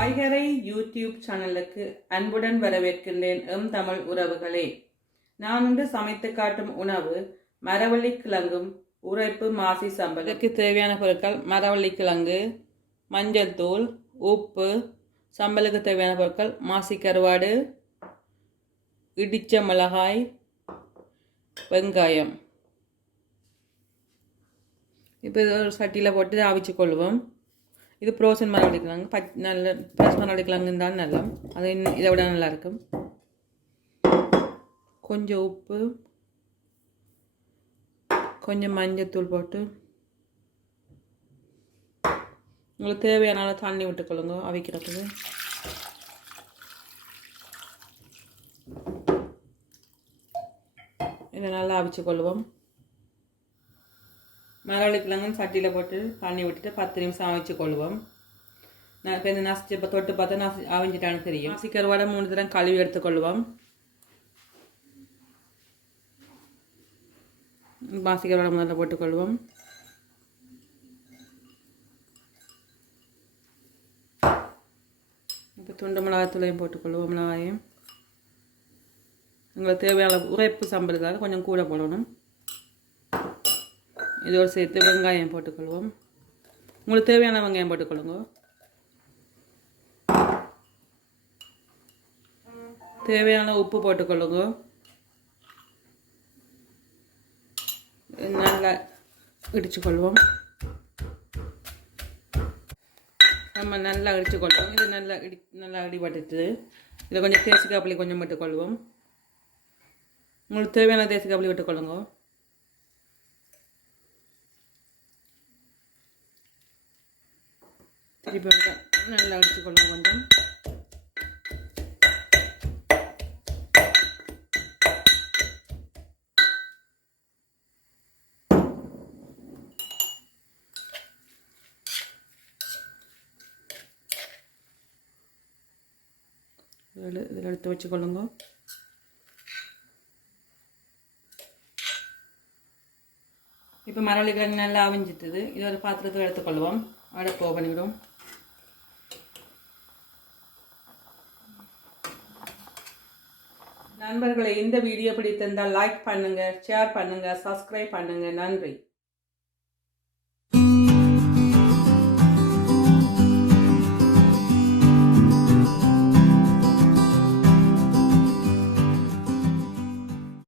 வைகரை YouTube சேனலுக்கு அன்புடன் வரவேற்கின்றேன் தமிழ் உறவுகளே. நான் இன்று சமைத்து காட்டும் உணவு மரவள்ளி கிழங்கும் உரைப்பு மாசி சம்பல். இதற்கு தேவையான பொருட்கள் மரவள்ளி கிழங்கு, மஞ்சள் தூள், உப்பு, சம்பலுக்கு தேவையான பொருட்கள் மாசி கருவாடு, இடிச்ச மிளகாய், வெங்காயம். இப்போ ஒரு சட்டியில் போட்டு அவிச்சு கொள்வோம். இது ப்ரோசன் மரம் அடிக்கலாங்க, நல்ல ஃப்ரெஷ் மரம் அடிக்கலாங்கன்னு தான் நல்லா, அது இதை விட நல்லாயிருக்கும். கொஞ்சம் உப்பு, கொஞ்சம் மஞ்சத்தூள் போட்டு உங்களுக்கு தேவையான தண்ணி விட்டுக்கொள்ளுங்க அவிக்கிறதுக்கு. இதை நல்லா அவிச்சு கொள்வோம். மரவள்ளி கிழங்கு சட்டியில் போட்டு தண்ணி விட்டுட்டு 10 நிமிஷம் அவிச்சு கொள்வோம். நான் இப்போ இந்த நசிச்சு இப்போ தொட்டு பார்த்தா அவிஞ்சிட்டான்னு தெரியும். மாசி கருவாடை 3 தரம் கழுவி எடுத்துக்கொள்வோம். மாசி கருவாடை முதல்ல போட்டுக்கொள்வோம். இப்போ துண்டு மிளகாத்தூளையும் போட்டுக்கொள்வோம். மிளகாயும் உங்களுக்கு தேவையான உரைப்பு சம்பளுக்காக கொஞ்சம் கூட போடணும். இதோடு சேர்த்து வெங்காயம் போட்டுக்கொள்வோம். உங்களுக்கு தேவையான வெங்காயம் போட்டுக்கொள்ளுங்க. தேவையான உப்பு போட்டுக்கொள்ளுங்க. நல்லா இடிச்சுக்கொள்வோம். நம்ம நல்லா இடிச்சுக்கொள்வோம். இது நல்லா இடிபட்டுட்டு இதில் கொஞ்சம் தேசி காப்பிளி கொஞ்சம் விட்டுக்கொள்வோம். உங்களுக்கு தேவையான தேசி காப்பிளி விட்டுக்கொள்ளுங்க. திருப்பி நல்லா அடிச்சுக்கொள்ளுங்க. கொஞ்சம் இதில் எடுத்து வச்சுக்கொள்ளுங்க. இப்போ மரவள்ளி கிழங்கு நல்லா அவிஞ்சிட்டுது. இது ஒரு பாத்திரத்தில் எடுத்துக்கொள்வோம். அடுப்பு ஓப்பன் பண்ணிவிடும். நண்பர்களை, இந்த வீடியோ பிடித்திருந்தால் லைக் பண்ணுங்க, ஷேர் பண்ணுங்க, சப்ஸ்கிரைப் பண்ணுங்க. நன்றி.